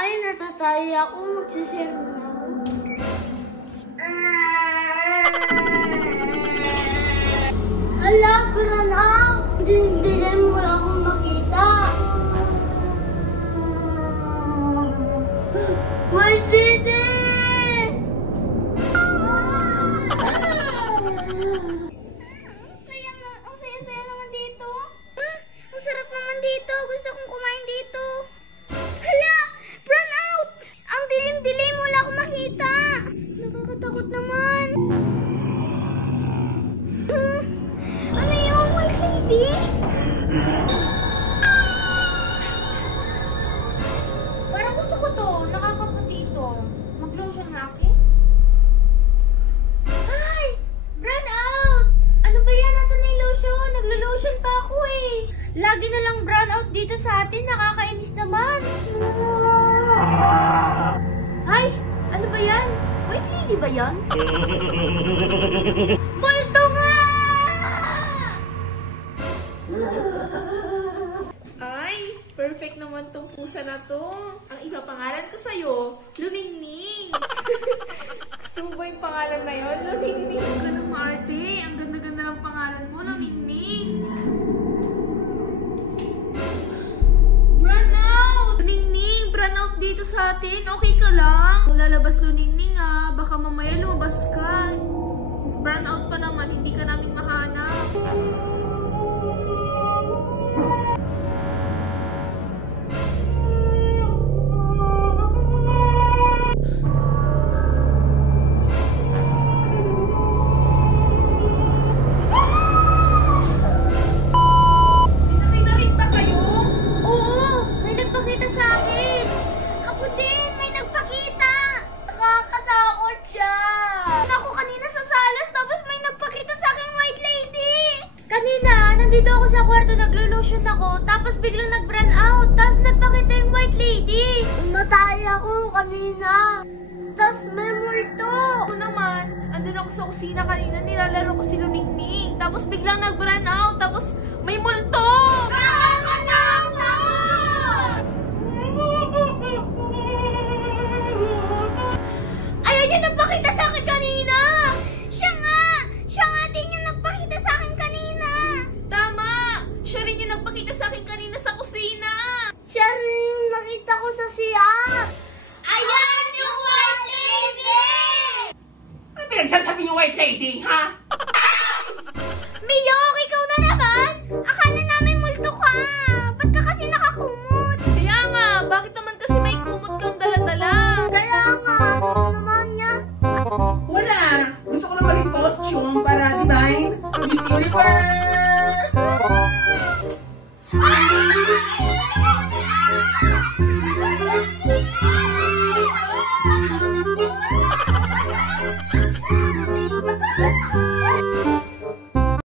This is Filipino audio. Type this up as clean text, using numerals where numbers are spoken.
Ay, natatay ako. Magsisero na ako. Ala, brown out! Dindilan mo lang akong makita. White lady! Ang saya-saya naman dito. Ang sarap naman dito. Gusto kong kumain dito. Hala! Brown out! Ang dilim-dilim. Wala akong makita. Nakakatakot naman. Ano yung white lady? Parang gusto ko to. Nakakaputi ito. Mag-lotion na ako. Ay! Brown out! Ano ba yan? Nasaan na yung lotion? Naglo-lotion pa ako eh. Lagi na lang brown out dito sa atin. Nakakainis naman. Ay! Ano ba yan? White lady ba yan? Multo nga! Ay, perfect naman tong pusa na to. Ang iba pangalan ko sa'yo, Luningning. Gusto mo ba yung pangalan na yun? Luningning. Ang ganda mo, Arte. Ang ganda-ganda ng pangalan mo, Luningning. Burnout! Luningning, burnout dito sa atin. Okay ka lang? Kung lalabas, Luningning ah. Baka mamaya lumabas ka. Burnout pa naman, hindi ka namin mahanap. Nandito ako sa kwarto, naglo-lotion ako, tapos biglang nag-brown out, tapos nagpakita yung white lady. Namatay ako kanina, tapos may multo. Ako naman, andun ako sa kusina kanina, nilalaro ko si Luningning, tapos biglang nag-brown out, tapos may multo! Ayaw niyo nagpakita sa akin kanina! Siya nga din yung nagpakita sa akin kanina. Tama! Siya rin yung nagpakita sa akin kanina sa kusina! Siya rin yung nakita ko sa CR! Ayan yung white lady! Ano pinagsasabi yung white lady, ha? Miyok, ikaw na naman! Akala namin multo ka! Ba't ka kasi nakakumot? Kaya nga, bakit naman kasi may kumot kang dala-dala? Kaya nga, ano naman yan? Wala! Gusto ko lang maging costume para divine Miss Universe! Ah!